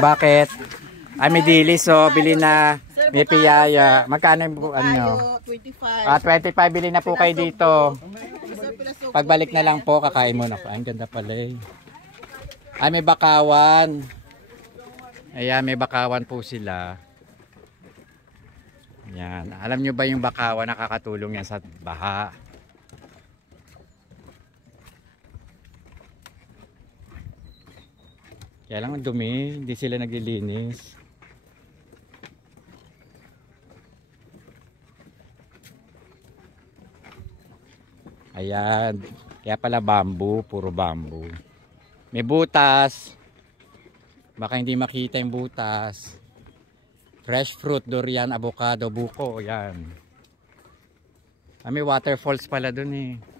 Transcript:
Bakit? Ay, may dilis, so bili na. May piyaya. Magkano yung ano? 25. 25, bili na po kayo dito. Pagbalik na lang po, kakain mo na po. Ang ganda pala eh. Ay, may bakawan. Ayan, may bakawan po sila. Yan. Alam nyo ba yung bakawan, nakakatulong yan sa baha? Kaya lang ang dumi, hindi sila naglilinis. Ayan, kaya pala bamboo, puro bamboo. May butas. Baka hindi makita yung butas. Fresh fruit, durian, avocado, buko, yan. May waterfalls pala dun eh.